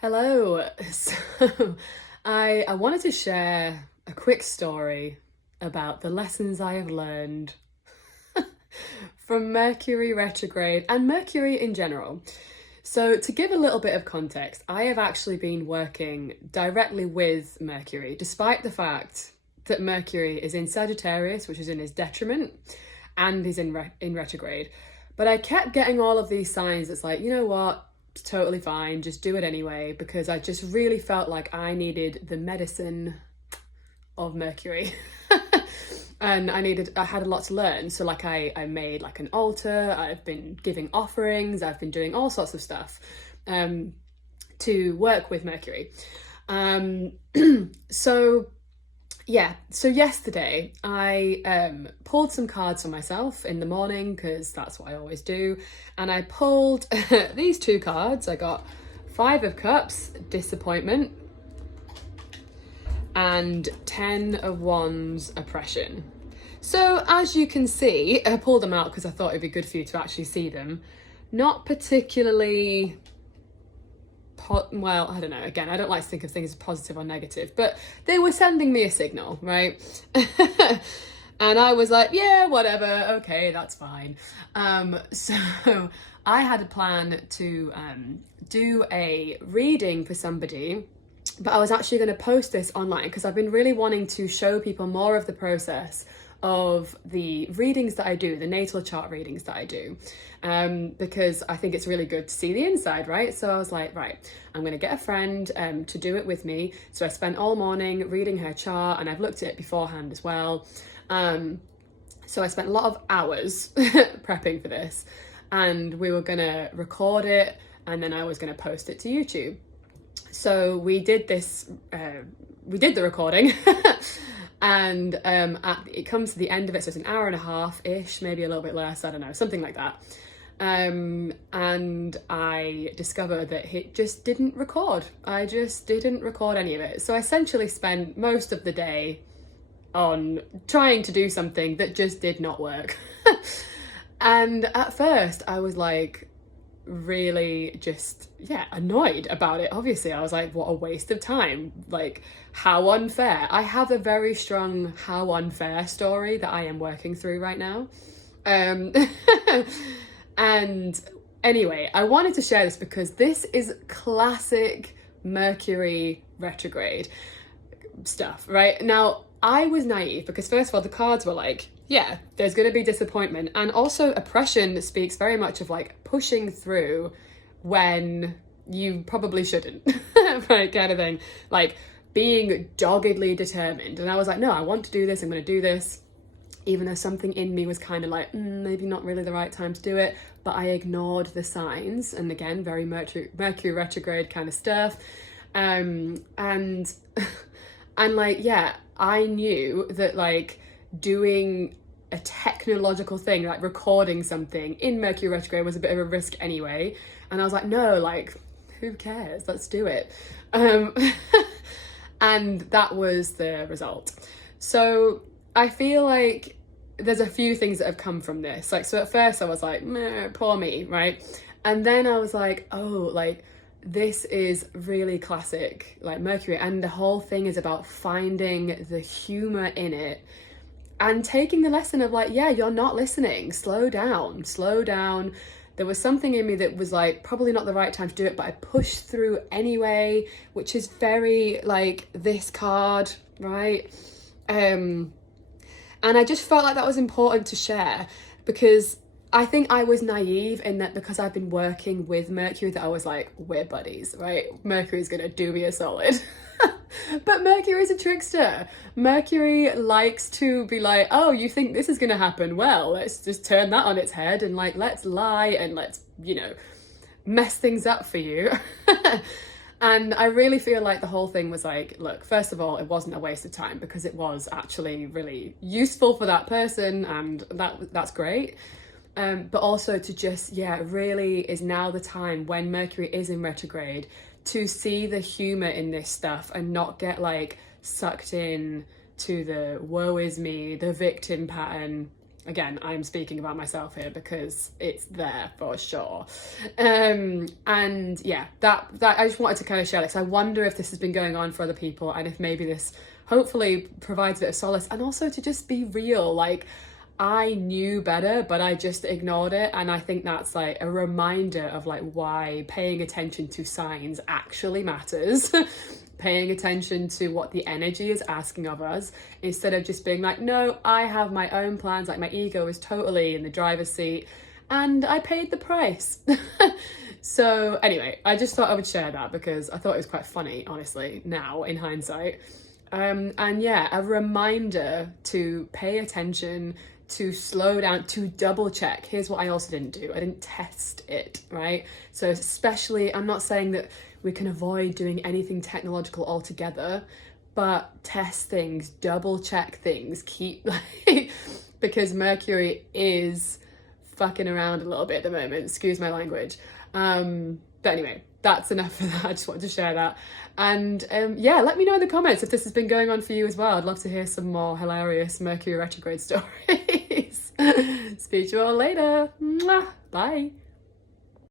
Hello. So I wanted to share a quick story about the lessons I have learned from Mercury retrograde and Mercury in general. So to give a little bit of context, I have actually been working directly with Mercury, despite the fact that Mercury is in Sagittarius, which is in his detriment, and he's in retrograde. But I kept getting all of these signs that's like, you know what? It's totally fine, just do it anyway, because I just really felt like I needed the medicine of Mercury. And I had a lot to learn. So like I made like an altar, I've been giving offerings, I've been doing all sorts of stuff to work with Mercury. So yesterday I pulled some cards for myself in the morning because that's what I always do, and I pulled these two cards. I got Five of Cups, disappointment, and 10 of Wands, oppression. So as you can see, I pulled them out because I thought it'd be good for you to actually see them. Not particularly well, I don't know, again, I don't like to think of things as positive or negative, but they were sending me a signal, right? And I was like, yeah, whatever, okay, that's fine. So I had a plan to do a reading for somebody, but I was actually going to post this online because I've been really wanting to show people more of the process of the readings that I do, the natal chart readings that I do, because I think it's really good to see the inside, right? So I was like, right, I'm going to get a friend to do it with me. So I spent all morning reading her chart, and I've looked at it beforehand as well. So I spent a lot of hours prepping for this, and we were going to record it, and then I was going to post it to YouTube. So we did this, we did the recording. And it comes to the end of it, so it's an hour and a half-ish, maybe a little bit less, I don't know, something like that. And I discovered that it just didn't record. I just didn't record any of it. So I essentially spent most of the day on trying to do something that just did not work. And at first I was like, really just annoyed about it. Obviously I was like, what a waste of time, like how unfair. I have a very strong how unfair story that I am working through right now. And anyway, I wanted to share this because this is classic Mercury retrograde stuff. Right now I was naive because first of all the cards were like, yeah, there's going to be disappointment, and also oppression speaks very much of like pushing through when you probably shouldn't, right, kind of thing, like being doggedly determined. And I was like, no, I want to do this, I'm going to do this, even though something in me was kind of like, maybe not really the right time to do it, but I ignored the signs. And again, very Mercury retrograde kind of stuff. And like, yeah, I knew that like doing a technological thing like recording something in Mercury retrograde was a bit of a risk anyway, and I was like, no, like who cares, let's do it. And that was the result. So I feel like there's a few things that have come from this. Like, so at first I was like, meh, poor me, right? And then I was like, oh, like this is really classic like Mercury, and the whole thing is about finding the humor in it and taking the lesson of like, yeah, you're not listening, slow down. There was something in me that was like probably not the right time to do it, but I pushed through anyway, which is very like this card, right? And I just felt like that was important to share because I think I was naive in that because I've been working with Mercury that I was like, we're buddies, right? Mercury's gonna do me a solid. But Mercury is a trickster. Mercury likes to be like, oh, you think this is gonna happen? Well, let's just turn that on its head and like, let's lie and let's, you know, mess things up for you. And I really feel like the whole thing was like, look, first of all, it wasn't a waste of time because it was actually really useful for that person, and that's great. But also to just, really is now the time when Mercury is in retrograde to see the humor in this stuff and not get like sucked in to the woe is me, the victim pattern, again, I'm speaking about myself here because it's there for sure. And yeah, that I just wanted to kind of share this. I wonder if this has been going on for other people, and if maybe this hopefully provides a bit of solace, and also to just be real. Like, I knew better, but I just ignored it. And I think that's like a reminder of like why paying attention to signs actually matters. Paying attention to what the energy is asking of us, instead of just being like, no, I have my own plans. Like, my ego is totally in the driver's seat and I paid the price. So anyway, I just thought I would share that because I thought it was quite funny, honestly, now in hindsight. And yeah, a reminder to pay attention, to slow down, to double check. Here's what I also didn't do. I didn't test it, right? So especially, I'm not saying that we can avoid doing anything technological altogether, but test things, double check things, keep like, because Mercury is fucking around a little bit at the moment, excuse my language. But anyway, that's enough for that. I just wanted to share that. And yeah, let me know in the comments if this has been going on for you as well. I'd love to hear some more hilarious Mercury retrograde stories. Speak to you all later. Mwah. Bye.